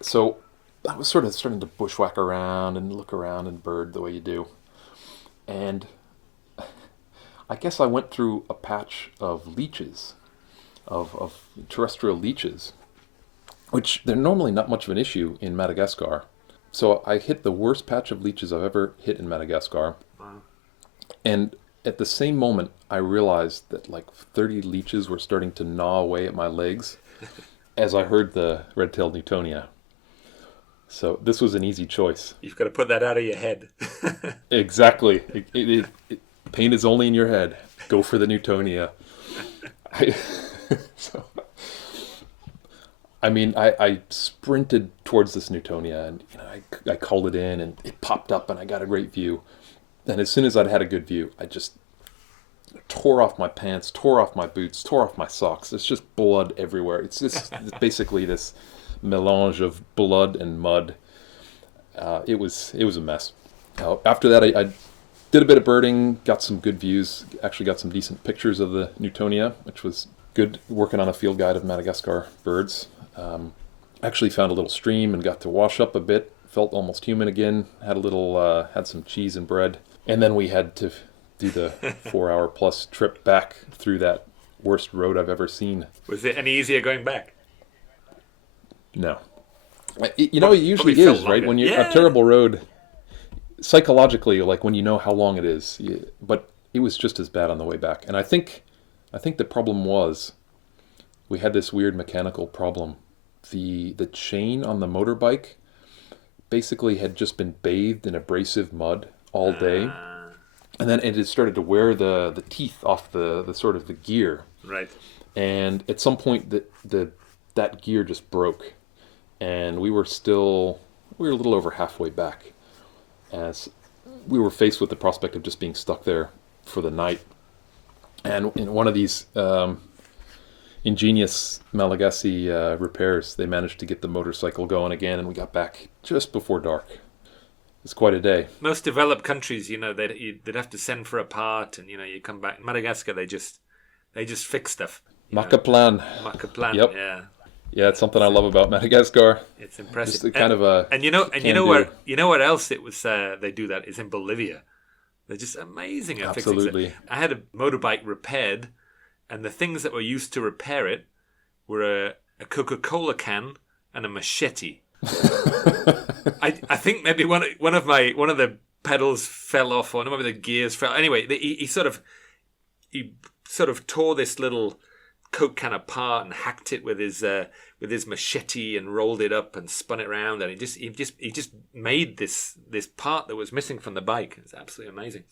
So I was sort of starting to bushwhack around and look around and bird the way you do. And I guess I went through a patch of leeches, of terrestrial leeches, which they're normally not much of an issue in Madagascar. So I hit the worst patch of leeches I've ever hit in Madagascar. Wow. And at the same moment, I realized that like 30 leeches were starting to gnaw away at my legs as I heard the red-tailed Newtonia. So this was an easy choice. You've got to put that out of your head. Exactly. Pain is only in your head. Go for the Newtonia. I sprinted towards this Newtonia, and I called it in, and it popped up, and I got a great view. And as soon as I'd had a good view, I just tore off my pants, tore off my boots, tore off my socks. It's just blood everywhere. It's basically this melange of blood and mud. It was a mess. After that, I did a bit of birding, got some good views, actually got some decent pictures of the Newtonia, which was good, working on a field guide of Madagascar birds. Actually found a little stream and got to wash up a bit, felt almost human again, had some cheese and bread. And then we had to do the 4-hour plus trip back through that worst road I've ever seen. Was it any easier going back? No. It usually is, right? When you're a terrible road, psychologically, like when you know how long it is. But it was just as bad on the way back. And I think the problem was we had this weird mechanical problem. The chain on the motorbike basically had just been bathed in abrasive mud all day. And then it had started to wear the teeth off the sort of the gear. Right. And at some point that gear just broke. And we were a little over halfway back as we were faced with the prospect of just being stuck there for the night. And in one of these ingenious Malagasy repairs, they managed to get the motorcycle going again, and we got back just before dark. It's quite a day. Most developed countries, they'd have to send for a part, and you come back. In Madagascar, they just fix stuff. Macaplan. Yep. Yeah. Yeah, it's something I love about Madagascar. It's impressive. Just kind of a and you know what else it was they do that is in Bolivia. They're just amazing at fixing Absolutely. stuff. I had a motorbike repaired, and the things that were used to repair it were a Coca-Cola can and a machete. I think maybe one of the pedals fell off, or maybe the gears fell. Anyway, he sort of tore this little Coke can apart and hacked it with his machete and rolled it up and spun it around, and he just made this part that was missing from the bike. It's absolutely amazing.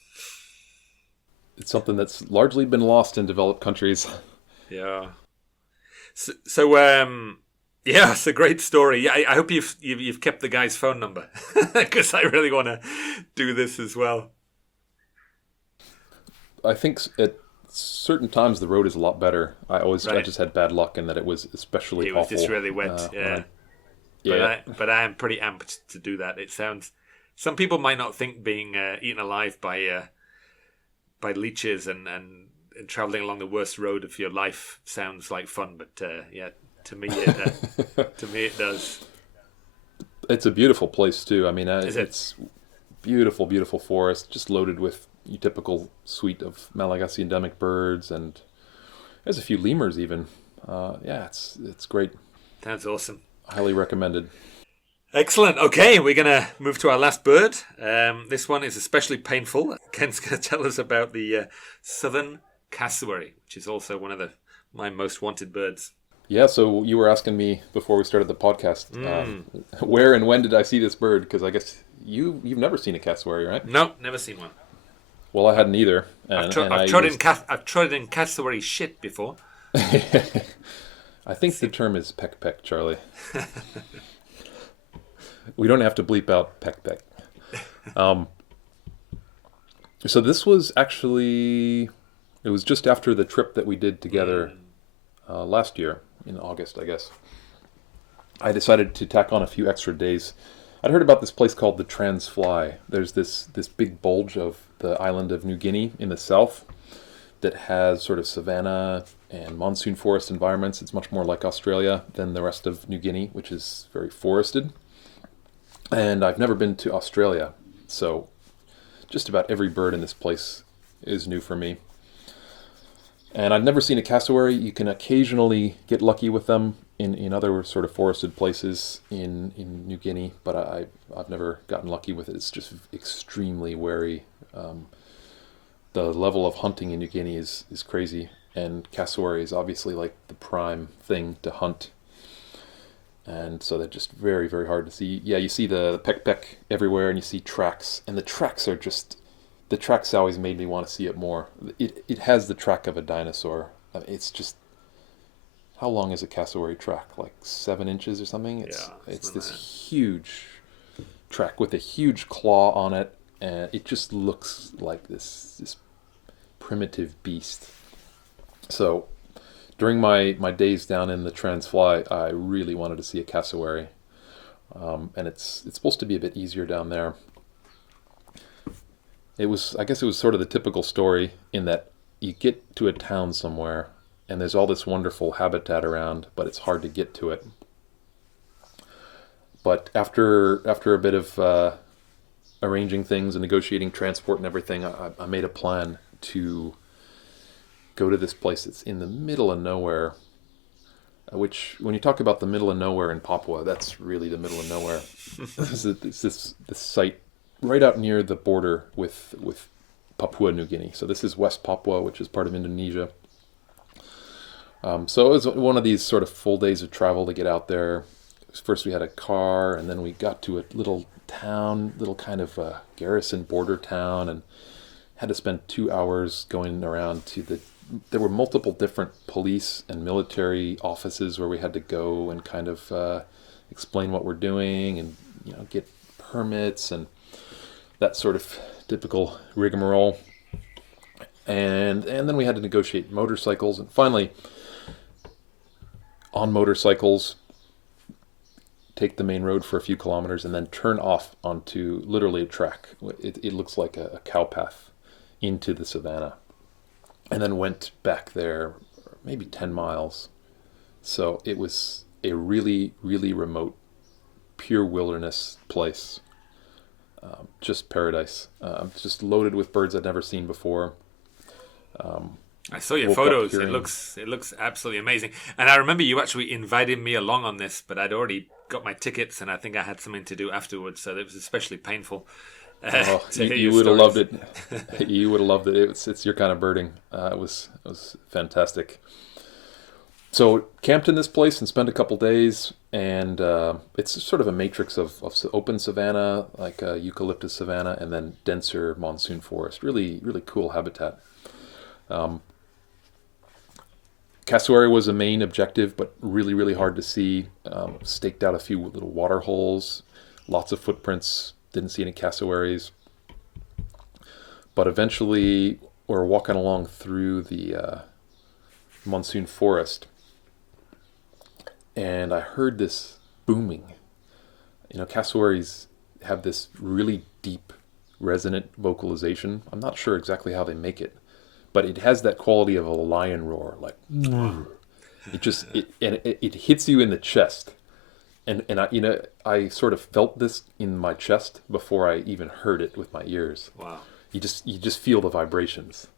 It's something that's largely been lost in developed countries. Yeah. So yeah, it's a great story. Yeah, I hope you've kept the guy's phone number, because I really want to do this as well. I think at certain times the road is a lot better. I just had bad luck in that it was especially awful. It was just really wet. But I am pretty amped to do that. It sounds. Some people might not think being eaten alive by leeches and traveling along the worst road of your life sounds like fun, but to me it does. It's a beautiful place too. I mean, it's beautiful, beautiful forest, just loaded with your typical suite of Malagasy endemic birds, and there's a few lemurs even. It's great. Sounds awesome. Highly recommended. Excellent. Okay, we're going to move to our last bird. This one is especially painful. Ken's going to tell us about the southern cassowary, which is also one of my most wanted birds. Yeah, so you were asking me before we started the podcast, where and when did I see this bird? Because I guess you've never seen a cassowary, right? No, never seen one. Well, I hadn't either. I've trod in cassowary shit before. I think the term is peck, Charlie. We don't have to bleep out peck. So this was actually, it was just after the trip that we did together last year in August, I guess. I decided to tack on a few extra days. I'd heard about this place called the Transfly. There's this big bulge of the island of New Guinea in the south that has sort of savanna and monsoon forest environments. It's much more like Australia than the rest of New Guinea, which is very forested. And I've never been to Australia, so just about every bird in this place is new for me. And I've never seen a cassowary. You can occasionally get lucky with them in other sort of forested places in New Guinea, but I've never gotten lucky with it. It's just extremely wary. The level of hunting in New Guinea is crazy, and cassowary is obviously like the prime thing to hunt. And so they're just very, very hard to see. Yeah, you see the peck everywhere, and you see tracks, and the tracks always made me want to see it more. It has the track of a dinosaur. It's just, how long is a cassowary track? Like 7 inches or something? It's this huge track with a huge claw on it, and it just looks like this primitive beast. So during my days down in the Transfly, I really wanted to see a cassowary, and it's supposed to be a bit easier down there. I guess it was sort of the typical story in that you get to a town somewhere and there's all this wonderful habitat around, but it's hard to get to it. But after a bit of arranging things and negotiating transport and everything, I made a plan to go to this place that's in the middle of nowhere, which, when you talk about the middle of nowhere in Papua, that's really the middle of nowhere. This site right out near the border with Papua New Guinea. So this is West Papua, which is part of Indonesia. So it was one of these sort of full days of travel to get out there. First we had a car, and then we got to a little town, little kind of garrison border town, and had to spend 2 hours going around to there were multiple different police and military offices where we had to go and kind of explain what we're doing and get permits and that sort of typical rigmarole. And then we had to negotiate motorcycles, and finally on motorcycles take the main road for a few kilometers and then turn off onto literally a track. It looks like a cow path into the savannah, and then went back there maybe 10 miles. So it was a really, really remote, pure wilderness place. Just paradise. Just loaded with birds I'd never seen before. I saw your photos. It looks absolutely amazing. And I remember you actually invited me along on this, but I'd already got my tickets, and I think I had something to do afterwards, so it was especially painful. You would have loved it. You would have loved it. It's your kind of birding. It was fantastic. So camped in this place and spent a couple days, and it's sort of a matrix of open savanna, like eucalyptus savanna, and then denser monsoon forest. Really, really cool habitat. Cassowary was a main objective, but really, really hard to see. Staked out a few little water holes, lots of footprints. Didn't see any cassowaries. But eventually, we're walking along through the monsoon forest, and I heard this booming. Cassowaries have this really deep, resonant vocalization. I'm not sure exactly how they make it, but it has that quality of a lion roar, like it hits you in the chest, and I sort of felt this in my chest before I even heard it with my ears. Wow! You just feel the vibrations.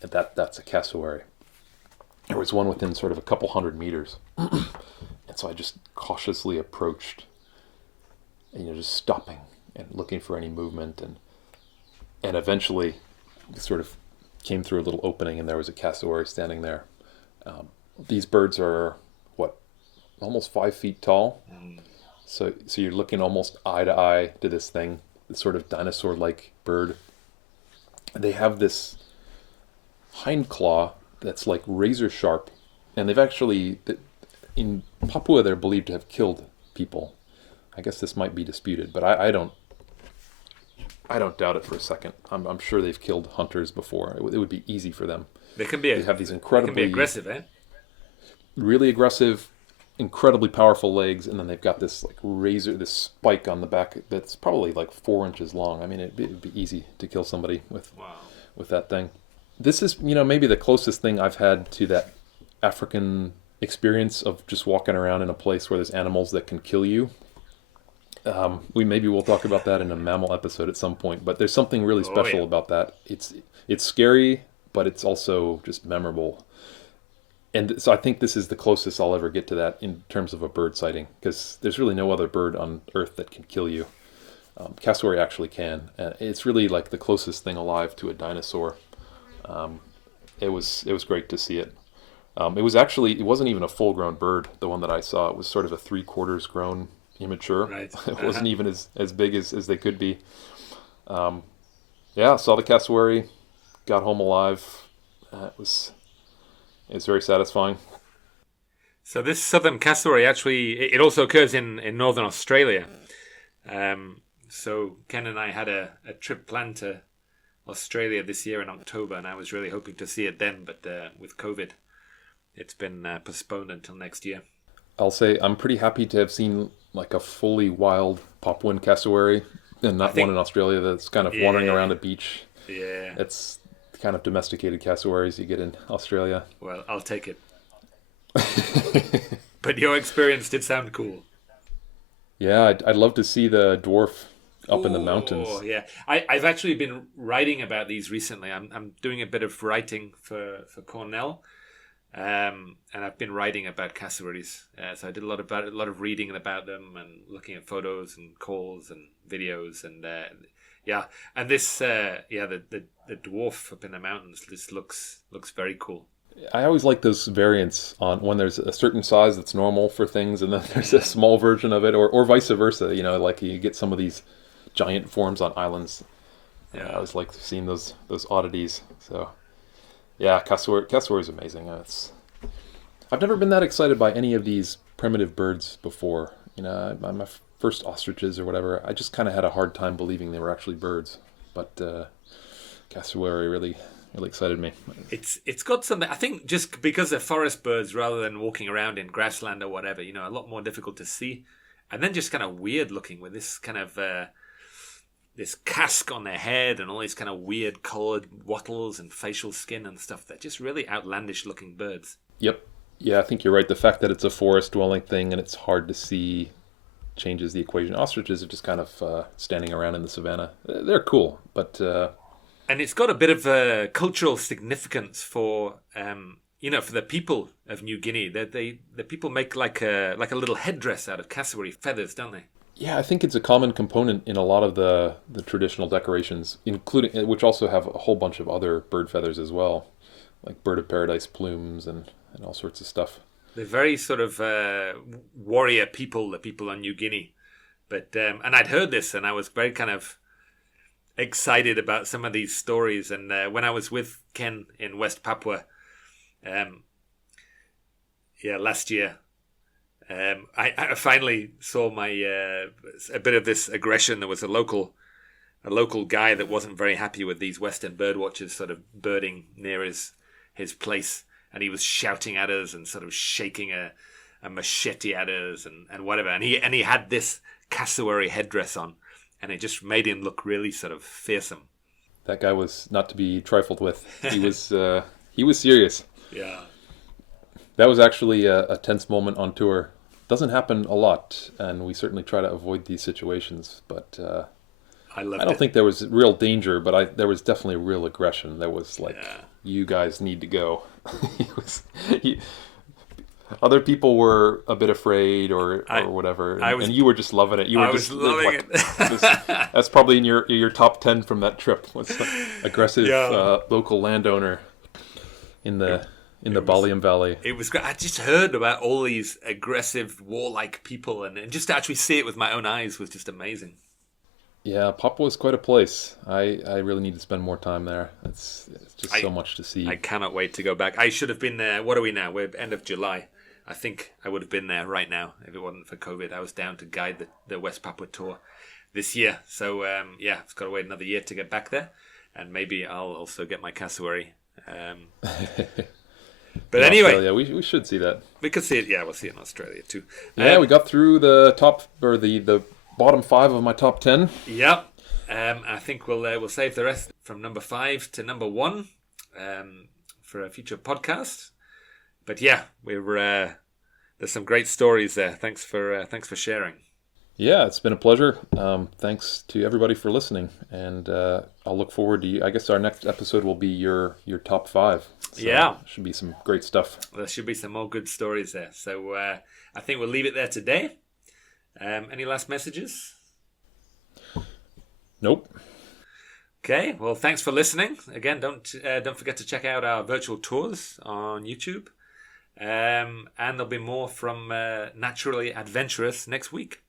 That's a cassowary. There was one within sort of a couple 100 meters, and so I just cautiously approached, just stopping and looking for any movement, and eventually sort of came through a little opening, and there was a cassowary standing there. These birds are almost 5 feet tall, so you're looking almost eye to eye to this thing, this sort of dinosaur-like bird. They have this hind claw that's like razor sharp, and they've actually, in Papua, they're believed to have killed people. I guess this might be disputed, but I don't doubt it for a second. I'm sure they've killed hunters before. It would be easy for them. They have these incredibly, they can be aggressive, really aggressive, incredibly powerful legs, and then they've got this like razor, this spike on the back that's probably like 4 inches long. I mean, it'd be easy to kill somebody with that thing. This is, maybe the closest thing I've had to that African experience of just walking around in a place where there's animals that can kill you. We'll talk about that in a mammal episode at some point, but there's something really special about that. It's scary, but it's also just memorable. And so I think this is the closest I'll ever get to that in terms of a bird sighting, because there's really no other bird on Earth that can kill you. Cassowary actually can. It's really like the closest thing alive to a dinosaur. It was great to see it. It wasn't even a full-grown bird, the one that I saw. It was sort of a 3/4 grown immature. Right. It wasn't even as big as they could be. Saw the cassowary, got home alive. It was very satisfying. So this southern cassowary actually, it also occurs in northern Australia. So Ken and I had a trip planned to Australia this year in October, and I was really hoping to see it then, but with COVID, it's been postponed until next year. I'll say I'm pretty happy to have seen like a fully wild Papuan cassowary, and not one in Australia that's kind of wandering around a beach. Yeah. It's the kind of domesticated cassowaries you get in Australia. Well, I'll take it. But your experience did sound cool. Yeah, I'd love to see the dwarf up in the mountains. Oh, yeah. I've actually been writing about these recently. I'm doing a bit of writing for Cornell. And I've been writing about cassowaries, so I did a lot of reading about them and looking at photos and calls and videos, and and this the dwarf up in the mountains just looks very cool. I always like those variants on when there's a certain size that's normal for things, and then there's a small version of it, or vice versa. Like you get some of these giant forms on islands. Yeah, I always like seeing those oddities. So. Yeah, cassowary is amazing. I've never been that excited by any of these primitive birds before. My first ostriches or whatever, I just kind of had a hard time believing they were actually birds. But cassowary really excited me. It's got something, I think, just because they're forest birds rather than walking around in grassland or whatever, a lot more difficult to see. And then just kind of weird looking with this kind of... this casque on their head and all these kind of weird coloured wattles and facial skin and stuff. They're just really outlandish looking birds. Yep. Yeah, I think you're right. The fact that it's a forest dwelling thing and it's hard to see changes the equation. Ostriches are just kind of standing around in the savannah. They're cool, but... And it's got a bit of cultural significance for... for the people of New Guinea. The people make like a little headdress out of cassowary feathers, don't they? Yeah, I think it's a common component in a lot of the traditional decorations, including which also have a whole bunch of other bird feathers as well, like bird of paradise plumes and all sorts of stuff. They're very sort of warrior people, the people on New Guinea. But and I'd heard this, and I was very kind of excited about some of these stories. And when I was with Ken in West Papua, last year, I finally saw a bit of this aggression. There was a local guy that wasn't very happy with these Western bird watchers sort of birding near his place, and he was shouting at us and sort of shaking a machete at us and whatever. And he had this cassowary headdress on, and it just made him look really sort of fearsome. That guy was not to be trifled with. He was serious. Yeah. That was actually a tense moment on tour. Doesn't happen a lot, and we certainly try to avoid these situations. But I don't think there was real danger, but there was definitely real aggression. There was you guys need to go. Other people were a bit afraid or whatever, and you were just loving it. I was loving it. That's probably in your top 10 from that trip. Was aggressive local landowner in the Baliem Valley. It was great. I just heard about all these aggressive, warlike people, and just to actually see it with my own eyes was just amazing. Yeah, Papua is quite a place. I really need to spend more time there. It's just so much to see. I cannot wait to go back. I should have been there. What are we now? We're end of July. I think I would have been there right now if it wasn't for COVID. I was down to guide the West Papua tour this year. So, I've got to wait another year to get back there. And maybe I'll also get my cassowary. But anyway. Australia, we should see that. We could see it. Yeah, we'll see it in Australia too. Yeah, we got through the bottom 5 of my top 10. Yep. I think we'll save the rest from number 5 to number 1 for a future podcast. But yeah, there's some great stories there. Thanks for sharing. Yeah, it's been a pleasure. Thanks to everybody for listening, and I'll look forward to I guess our next episode will be your top 5. So yeah, should be some great stuff. There should be some more good stories there. So I think we'll leave it there today. Any last messages? Nope. Okay. Well, thanks for listening. Again, don't forget to check out our virtual tours on YouTube. And there'll be more from Naturally Adventurous next week.